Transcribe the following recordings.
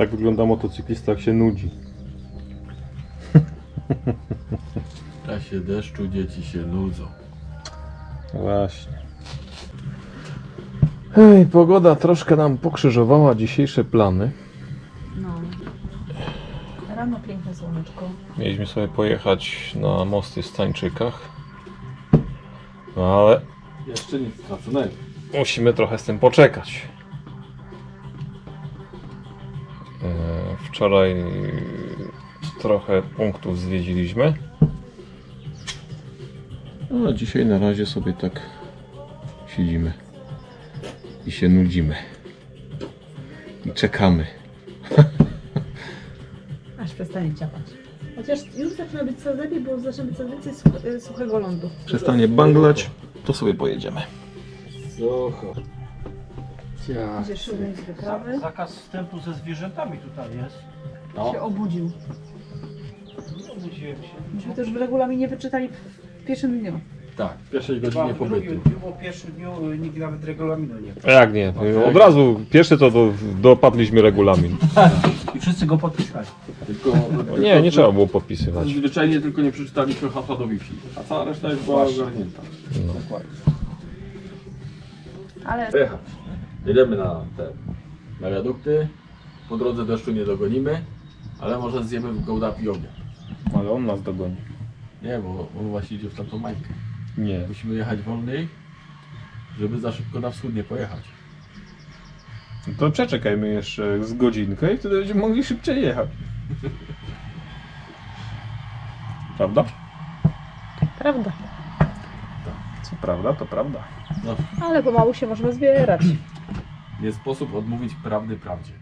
Tak wygląda motocyklista, jak się nudzi. W czasie deszczu dzieci się nudzą. Właśnie. Ej, pogoda troszkę nam pokrzyżowała dzisiejsze plany. No. Rano piękne słoneczko. Mieliśmy sobie pojechać na mosty w Stańczykach. No ale Jeszcze nic straconego. musimy trochę z tym poczekać. Wczoraj trochę punktów zwiedziliśmy. No, A dzisiaj na razie sobie tak siedzimy i się nudzimy. I czekamy. Aż przestanie ciapać. Chociaż już zaczyna być coraz lepiej, bo zaczyna być coraz więcej y, suchego lądu. Przestanie banglać, to sobie pojedziemy. Sucho. Ja. Gdzie szumy z wyprawy. Zakaz wstępu ze zwierzętami tutaj jest. No. Się obudził. Obudziłem się. Myśmy już w regulaminie wyczytali w pierwszym dniu. Tak, w pierwszej Chyba godzinie w drugim pobytu. dniu, bo w pierwszym dniu y, nikt nawet regulaminu nie A Jak nie? Od razu pierwszy to do, dopadliśmy regulamin. I wszyscy go podpisali. Tylko, Nie, nie trzeba było podpisywać. Zwyczajnie tylko nie przeczytaliśmy hasła do Wi-Fi, a cała reszta już była ogarnięta. No. Dokładnie. Ale Jechać. Jedziemy na te na wiadukty. Po drodze deszczu nie dogonimy, ale może zjemy w gołdapi obiad. Ale on nas dogoni. Nie, bo on właśnie idzie w tamtą majkę. Nie. Musimy jechać wolniej, żeby za szybko na wschód nie pojechać. To przeczekajmy jeszcze z godzinkę i wtedy będziemy mogli szybciej jechać. Prawda? prawda. Co prawda, to prawda. No, Ale pomału się możemy zbierać. Nie sposób odmówić prawdy prawdzie.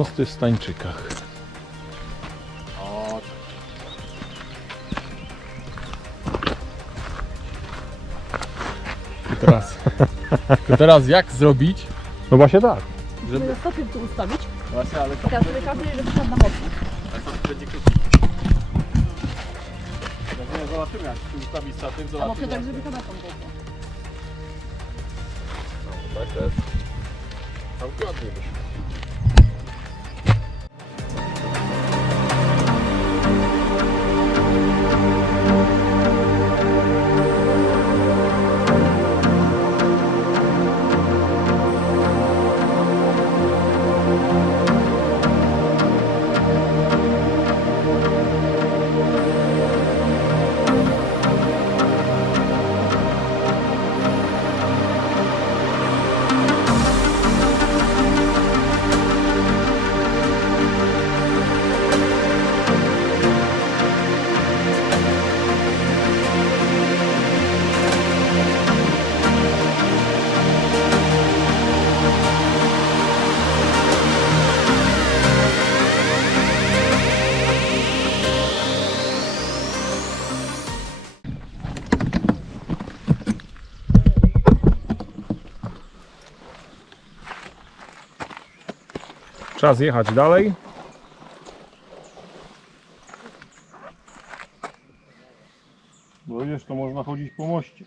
Mosty w Stańczykach. O, I teraz, to teraz jak zrobić? No właśnie tak. Żeby na stopie tu ustawić. Właśnie, ale Teraz sobie każdy, żeby szedł na mocno. to będzie krótki. Nie, zobaczymy jak się ustawi statyw, A może zobaczymy. tak, żeby kanapą było. Tak to jest. Całkiem ładnie wyszło. Czas jechać dalej. Bo wiesz, to można chodzić po moście.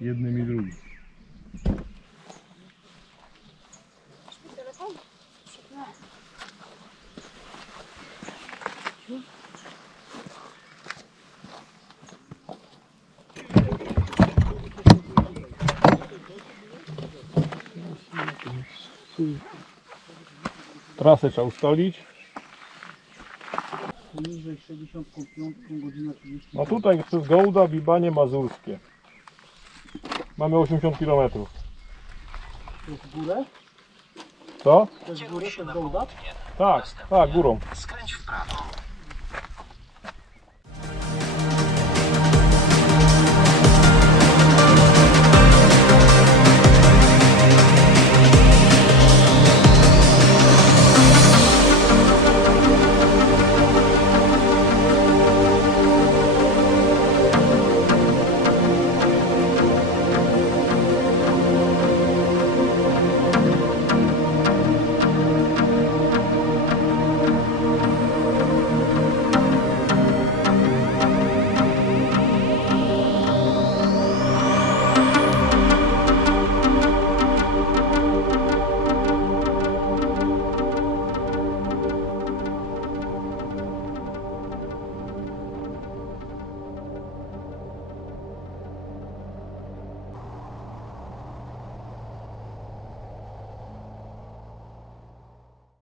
Jednym i drugim. Trasę trzeba ustalić. Poniżej 65 godzina 30 No tutaj przez Gołda Bibanie Mazurskie. Mamy 80 km. To jest górę? Co? To jest górę, to jest gołda? Tak, tak, górą. Skręć w prawo.